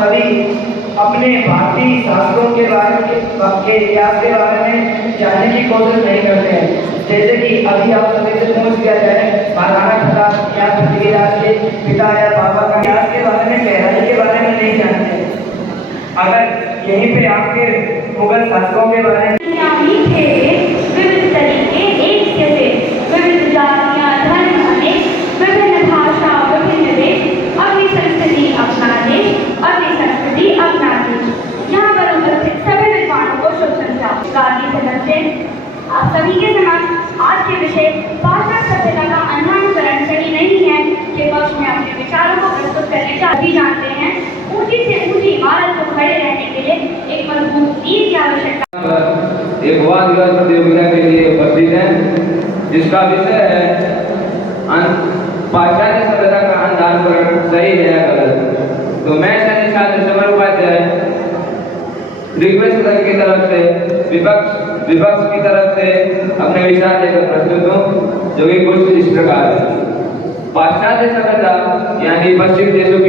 सभी अपने भारतीय शास्त्रों के इतिहास के बारे में जानने की कोशिश नहीं करते हैं। जैसे कि अभी आप सभी से पूछ लिया जाए महाराणा प्रताप या पृथ्वीराज के पिता या बाबा का इतिहास के बारे में, गहराई के बारे में नहीं जानते। अगर यहीं पे आपके मुगल शासकों के बारे में विविध तरीके एक जैसे विविध जातियां, धर्म अनेक, विभिन्न भाषा, विभिन्न देश, अपनी संस्कृति अपना देश, अपनी संस्कृति अपना देश। यहाँ पर उपस्थित सभी विद्वानों को शुभ संध्या। गांधी सदस्य आप सभी के समक्ष आज के विषय पाश्चात्य सभ्यता का अंधानुकरण सही नहीं है के पक्ष में अपने विचारों को प्रस्तुत करने का भी जानते हैं। ऊंची से ऊंची इमारत को खड़े रहने के लिए एक मजबूत नींव की आवश्यकता। एक वाद विवाद प्रतियोगिता के लिए उपस्थित है जिसका विषय है पाश्चात्य सभ्यता का अंधानुकरण सही है या गलत। तो मैं सैनिक छात्र समर उपाध्याय रिक्वेस्ट सदन की तरफ से विपक्ष की तरफ से अपने विचार लेकर प्रस्तुत हूँ, जो कि कुछ इस प्रकार है। पाश्चात्य सभ्यता यानी पश्चिम देशों की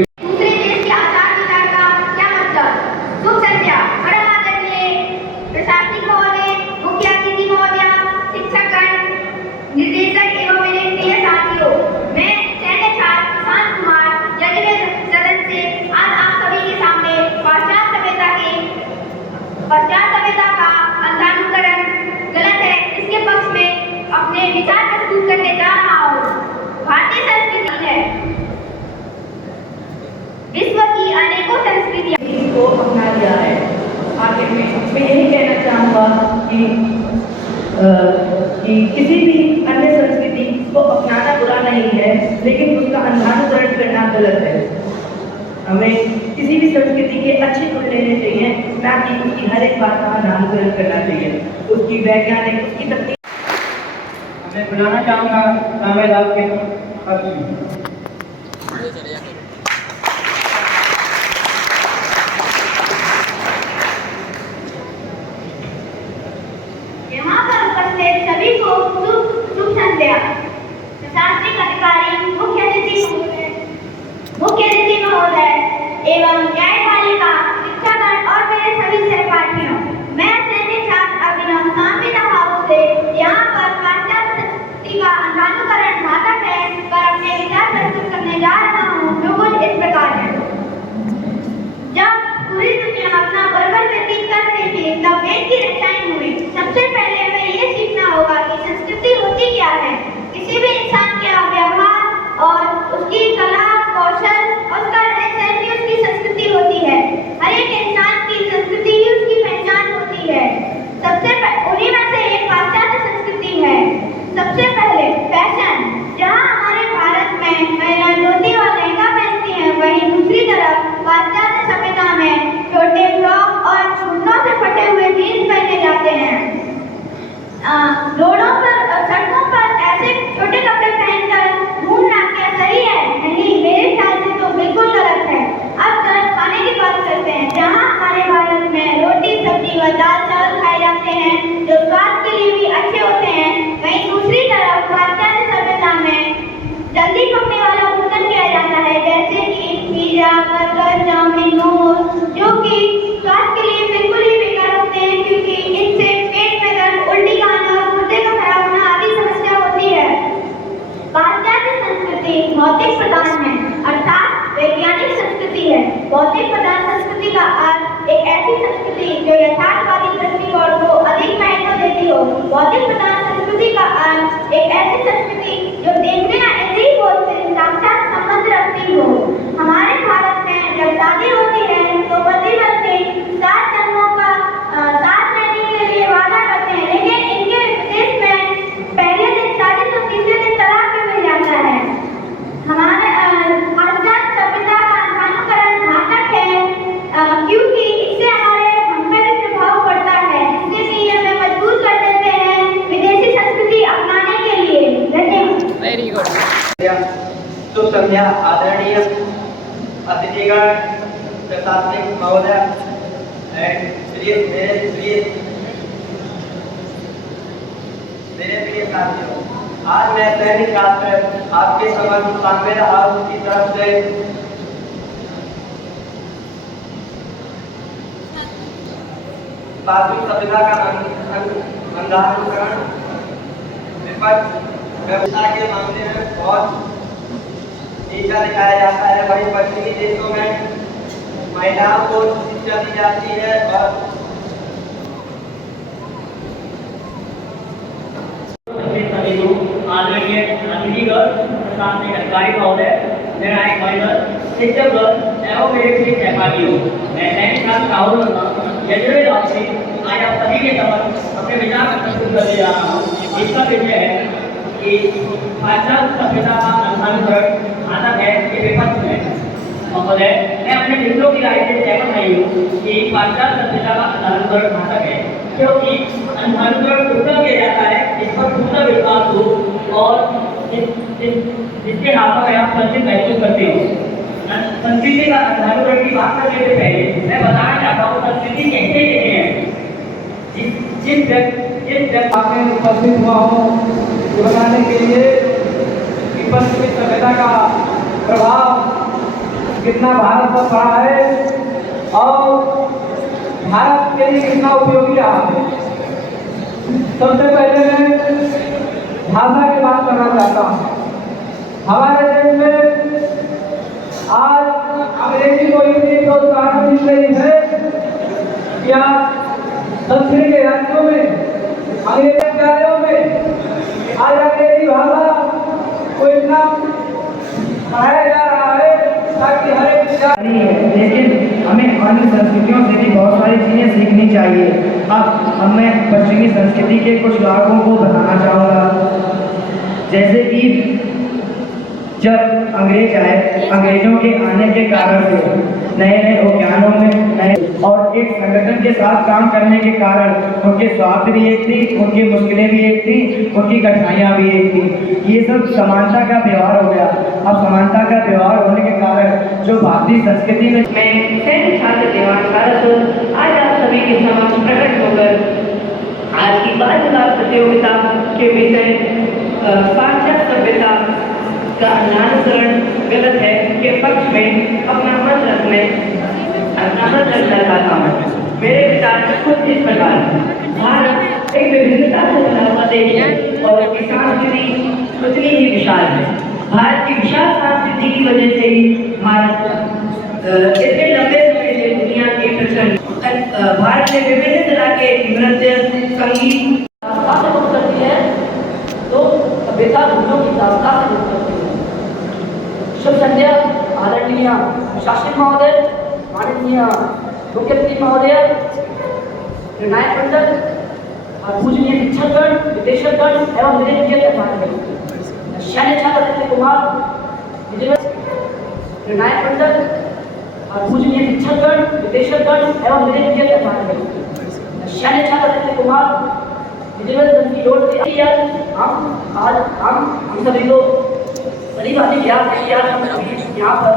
निर्देशक एवं मेरे प्रिय साथियों, मैं सैनिक छात्र सुशांत कुमार जजमेर सदन से आज आप सभी के सामने पाश्चात्य सभ्यता का अंधानुकरण गलत है इसके पक्ष में अपने विचार प्रस्तुत करने जा रहा हूँ। भारतीय संस्कृति है विश्व की अनेकों संस्कृतियों को अपना लिया है। आखिर में मैं यही कहना चाहूँगा कि किसी भी अन्य संस्कृति को अपनाना बुरा नहीं है, लेकिन उसका अंधानुकरण करना गलत है। हमें किसी भी संस्कृति के अच्छे गुण लेने चाहिए, ना कि उसकी हर एक बात का अंधानुकरण करना चाहिए। उसकी वैज्ञानिक, उसकी तकनीक। मैं बुलाना चाहूँगा कामेल आपके पक्ष में। सभी को शुभ संध्या। प्रशासनिक अधिकारी, मुख्य अतिथि महोदय एवं न्यायपालिका, शिक्षागण और मेरे सभी सहपाठियों, मैं सैनिक छात्र अभिनव सांविदा हाउस से यहाँ पर पाश्चात्य संस्कृति का अंधानुकरण घातक है पर अपने विचार प्रस्तुत करने जा रहा हूँ, जो कुछ इस प्रकार है। जब पूरी दुनिया अपना बर्बर व्यतीत कर रही थी तब वेद की रचनाएं हुई। सबसे पहले हमें ये सीखना होगा कि संस्कृति होती क्या है। किसी भी इंसान का व्यवहार और उसकी कला, कौशल और उसका रहन-सहन ही उसकी संस्कृति होती है। हर एक इंसान की संस्कृति ही उसकी पहचान होती है। उन्हीं में से एक पाश्चात्य संस्कृति है। सबसे पहले फैशन, जहाँ हमारे भारत में महिलाएं धोती और लहंगा पहनती हैं, वहीं दूसरी तरफ पाश्चात्य सभ्यता में छोटे फ्रॉक और घुटनों से फटे हुए जीन्स पहने जाते हैं। रोडों पर, सड़कों पर ऐसे छोटे कपड़े पहनकर घूमना क्या सही है? नहीं, मेरे ख्याल से तो बिल्कुल गलत है। अब खाने की बात करते हैं, जहाँ हमारे भारत में रोटी, सब्जी व दाल चावल खाए जाते हैं, जो स्वास्थ्य के लिए भी अच्छे होते हैं, वहीं दूसरी तरफ पाश्चात्य सभ्यता में जल्दी पकने वाला भोजन किया जाता है, जैसे कि पिज्जा, बर्गर, चाउमीन, मोमोज, जो कि स्वास्थ्य के लिए बिल्कुल ही बेकार होते हैं, क्योंकि इनसे पेट में दर्द, उल्टी आना और गुर्दे का खराब होना आदि समस्या होती है। पाश्चात्य संस्कृति भौतिक प्रधान है, अर्थात वैज्ञानिक संस्कृति है। भौतिक प्रधान संस्कृति का अर्थ एक ऐसी संस्कृति जो यथार्थवादी दृष्टिकोण को अधिक महत्व देती हो। भौतिक प्रधान संस्कृति का अर्थ एक ऐसी संस्कृति जो देखने या ऐसी बोध से साक्षात संबंध रखती हो। हमारे भारत में जब शादी होती है तो पति पत्नी 7 जन्मों का साथ रहने के लिए वादा करते हैं, लेकिन इनके विदेश में पहले दिन शादी तो तीसरे दिन तलाक भी मिल जाता है। हमारे पाश्चात्य सभ्यता का अंधानुकरण घातक है, क्योंकि इससे हमारे हम पे भी प्रभाव पड़ता है, इसलिए हमें मजबूर कर देते हैं विदेशी संस्कृति अपनाने के लिए। धन्यवाद। Very good. शुभ संध्या आदरणीय अतिथिगण, प्रशासनिक महोदय, मेरे प्रिय साथियों, आज मैं सैनिक छात्र आपके समक्ष सांवेदा हाउस की तरफ से वास्तविक सभ्यता का अंधानुकरण, विपक्ष व्यवस्था के मामले में बहुत नीचा दिखाया जाता है। वहीं पश्चिमी देशों में महिलाओं को शिक्षा दी जाती है और आदरणीय अतिथिगण, प्रशासनिक अधिकारी महोदय, निर्णायक मंडल, शिक्षकगण एवं मेरे प्रिय सहपाठियों, मैं सैनिक छात्र राहुल वर्मा यजुर्वेद से आज आप सभी के समक्ष अपने विचार प्रस्तुत करने जा रहा हूँ। इसका विषय है कि पाश्चात्य सभ्यता का अंधानुकरण घातक है ये विपक्ष में। महोदय, मैं अपने मित्रों की राय से सहमत नहीं हूँ कि पाश्चात्य सभ्यता का अंधानुकरण घातक है, क्योंकि अंधानुकरण उत्तर किया जाता है इस पर पूर्ण विश्वास हो और जिसके हाथों में आप संचित महसूस करते हो। संस्कृति का अंधानुकरण की बात करने से पहले मैं बताना चाहता हूँ संस्कृति कैसे देखे हैं। जिस व्यक्ति में उपस्थित हुआ हूँ ये बताने के लिए कि पश्चिमी सभ्यता का प्रभाव कितना भारत पर पड़ा है और भारत के लिए कितना उपयोगी रहा है। सबसे पहले मैं भाषा की बात करना चाहता हूँ। हमारे देश में आज अंग्रेजी को इतनी प्रोत्साहन मिल रही है कि आज दक्षिण के राज्यों में अंग्रेजी विद्यालयों में आज अंग्रेजी भाषा को इतना पढ़ाया जा रहा है ताकि हर एक नहीं है, लेकिन हमें अन्य संस्कृतियों से भी बहुत सारी चीज़ें सीखनी चाहिए। अब मैं पश्चिमी संस्कृति के कुछ लाभों को बताना चाहूँगा। जैसे कि जब अंग्रेज आए, अंग्रेजों के आने के कारण से नए नए उद्यानों में नए और एक संगठन के साथ काम करने के कारण उनके स्वार्थ भी एक थी, उनकी मुश्किलें भी एक थी, उनकी कठिनाइयाँ भी एक थी। ये सब समानता का व्यवहार हो गया। अब समानता का व्यवहार होने के कारण जो भारतीय संस्कृति में मैं सैनिक छात्र देवान सारस्वत आज आप सभी के समक्ष प्रकट होकर आज की बाल प्रतियोगिता के विषय पाश्चात्य सभ्यता का अंधानुकरण गलत है के पक्ष में अपना मत रखना चाहता हूँ। मेरे विचार कुछ इस प्रकार हैं। भारत एक विभिन्नता से बना हुआ देश है और इसकी संस्कृति उतनी ही विशाल है। भारत की विशाल संस्कृति की वजह से ही भारत इतने लंबे समय से दुनिया के प्रचलन भारत में विभिन्न तरह के नृत्य, संगीत करती है तो सभ्यता दूसरों की दास्ता से करती है। शुभ संध्या आदरणीय शासक महोदय, माननीय मुख्यमंत्री महोदय, निर्णायक मंडल और पूजनीय शिक्षकगण, विदेशकगण एवं मेरे प्रिय सहपाठीगण, सैनिक छात्र अतिथि कुमार, निर्णायक मंडल और पूजनीय शिक्षकगण, विदेशकगण एवं मेरे प्रिय सहपाठीगण, सैनिक छात्र अतिथि कुमार, विजयनगर की ओर से हम सभी को बड़ी बात याद है कि आज हम सभी यहाँ पर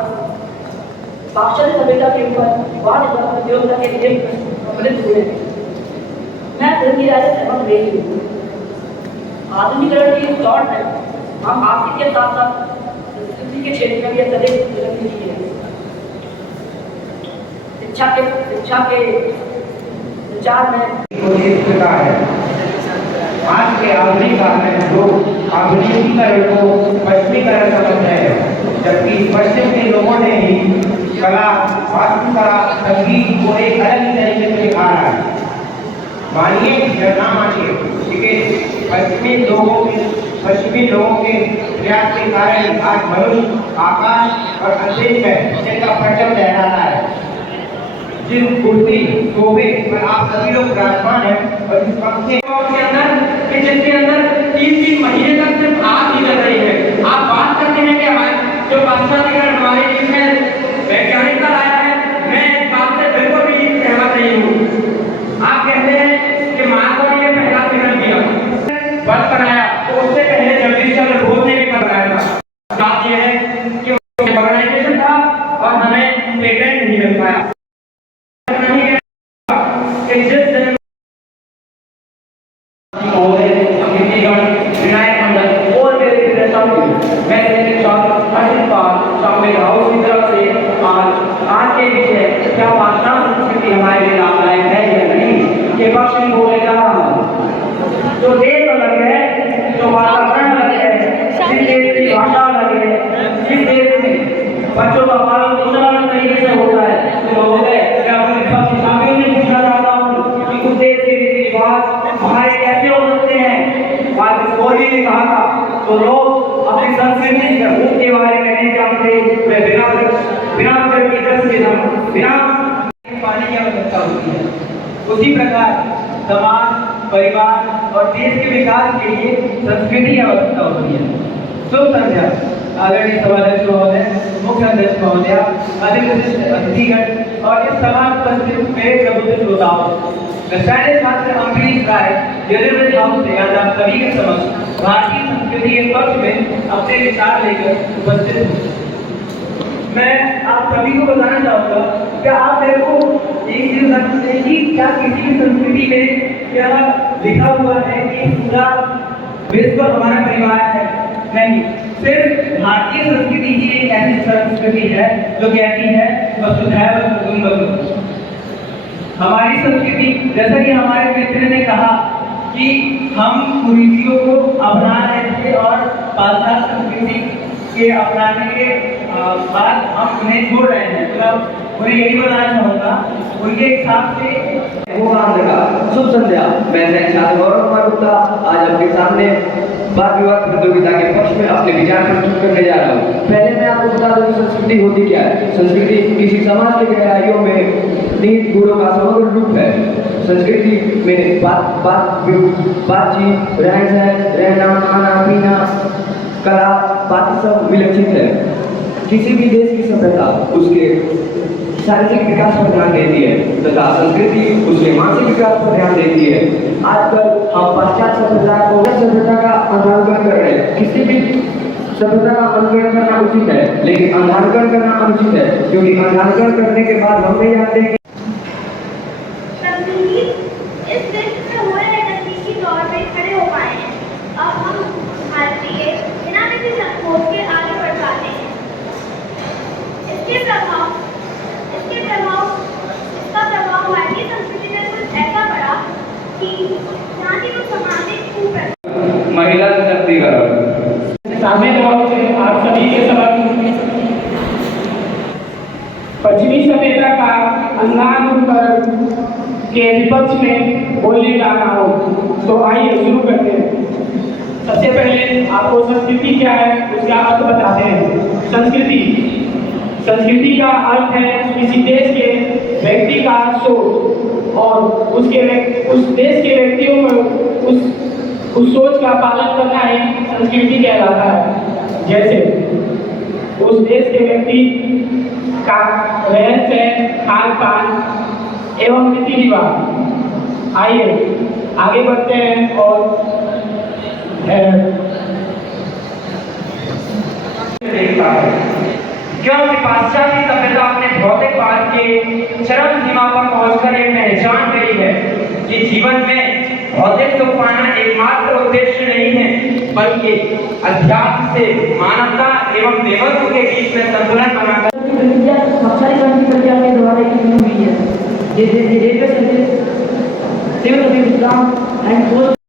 पाश्चात्य सभ्यता के ऊपर वाद प्रतियोगिता के लिए सम्मिलित हुए हैं। मैं धर्म की राय से सहमत नहीं हूँ। आधुनिकीकरण की दौड़ में हम आर्थिक के साथ साथ संस्कृति के क्षेत्र में भी अत्यधिक प्रगति की है। शिक्षा के विचार में इस प्रकार है। आज के आधुनिक काल में लोग आधुनिकीकरण को पश्चिमीकरण समझ रहे हैं, जबकि पश्चिम के लोगों ने ही कला, वास्तुकला, संगीत को एक अलग ही तरीके से दिखा रहा है। मानिए या ना मानिए, लेकिन पश्चिमी लोगों के प्रयास के कारण आज मनुष्य आकाश और अंतरिक्ष में जिनका परचम लहराता है। जिन कुर्सी शोभे पर आप सभी लोग विराजमान हैं और इस पंखे के अंदर जिसके अंदर 3-3 महीने तक सिर्फ आग ही जल रही है। आप बात करते हैं कि हमारे जो पाश्चात्य हमारे देश में वैज्ञानिकता लाया है, मैं इस बात से बिल्कुल भी सहमत नहीं हूँ। आप कहते हैं कि महात्मा ने पहला सिग्नल दिया, बल्ब बनाया, तो उससे पहले जगदीश चंद्र बोस ने भी बनाया था। बात यह है कि ऑर्गेनाइजेशन था और हमें पेटेंट नहीं मिल पाया। विनायक मंडल अपनी संस्कृति धर्म के बारे में नहीं जानते, वे बिना उत्तर की दस के बिना पाने की आवश्यकता होती है। उसी प्रकार समाज, परिवार और देश के विकास के लिए संस्कृति की आवश्यकता होती है। शुभ संध्या आदरणीय सभाध्यक्ष महोदय, मुख्य अध्यक्ष महोदय, अधिविशिष्ट अतिथिगण और इस सभा में उपस्थित मेरे प्रबुद्ध श्रोताओं। मैं सैन्य छात्र अम्बरीश राय यजुर्वेद हाउस से आज आप सभी के समक्ष भारतीय संस्कृति के पक्ष में अपने विचार लेकर उपस्थित हूँ। मैं आप सभी को बताना चाहूँगा, क्या आप मेरे को एक चीज बता सकते हैं कि क्या किसी भी संस्कृति में क्या लिखा हुआ है कि पूरा विश्व हमारा परिवार है? नहीं, सिर्फ भारतीय संस्कृति ही एक ऐसी संस्कृति है जो कहती है वसुधैव कुटुम्बकम्। हमारी संस्कृति, जैसा कि हमारे मित्र ने कहा कि हम कुरीतियों को अपना रहे थे और पाश्चात्य संस्कृति के अपनाने के बाद हम उन्हें छोड़ रहे हैं, मतलब उन्हें यही बताना चाहूँगा उनके हिसाब से वो काम लगा। शुभ संध्या, मैं सैनिक छात्र गौरव कुमार गुप्ता आज आपके सामने वाद विवाद प्रतियोगिता के पक्ष में अपने विचार प्रस्तुत करने जा रहा हूँ। पहले मैं आपको बता दूं कि संस्कृति होती क्या है। संस्कृति किसी समाज के गहराइयों में निहित गुणों का समग्र रूप है। संस्कृति में बातचीत, रहन सहन, रहना, खाना पीना, कला, बाकी सब विलक्षित है। किसी भी देश की सभ्यता उसके शारीरिक विकास पर ध्यान देती है तथा संस्कृति उसके मानसिक विकास पर ध्यान देती है। आजकल हम पाश्चात्य सभ्यता का अनुकरण कर रहे हैं। किसी भी सभ्यता का अनुकरण करना उचित है, लेकिन अंधानुकरण करना अनुचित है, क्योंकि अंधानुकरण करने के बाद हम नहीं जानते कि इस विश्व में हो रहे तकनीकी दौर में खड़े हो पाए हैं। अब हम भारतीय बिना किसी संकोच के आगे बढ़ पाते हैं। इसका प्रभाव भारतीय संस्कृति में कुछ ऐसा पड़ा कि जहाँ की कुछ सामाजिक कुप्रथा, महिला सशक्तिकरण। सामने दबाव से आप सभी के समक्ष पश्चिमी सभ्यता का अंधानुकरण के विपक्ष में बोलने जा रहा हूँ। तो आइए शुरू करते हैं। सबसे पहले आपको संस्कृति क्या है उसका अर्थ बताते हैं। संस्कृति का अर्थ है किसी देश के व्यक्ति का सोच और उस देश के व्यक्तियों में उस सोच का पालन करना ही संस्कृति कहलाता है। जैसे उस देश के व्यक्ति का रहन सहन, खान पान एवं रीति रिवाज। आइए आगे बढ़ते हैं और क्योंकि पाश्चात्य सभ्यता अपने भौतिकवाद के चरम सीमा पर पहुंचकर ये पहचान गई है कि जीवन में भौतिक सुख पाना एकमात्र उद्देश्य नहीं है, बल्कि अध्यात्म से मानवता एवं देवत्व के बीच में संतुलन बनाकर जैसे railway service, civil service and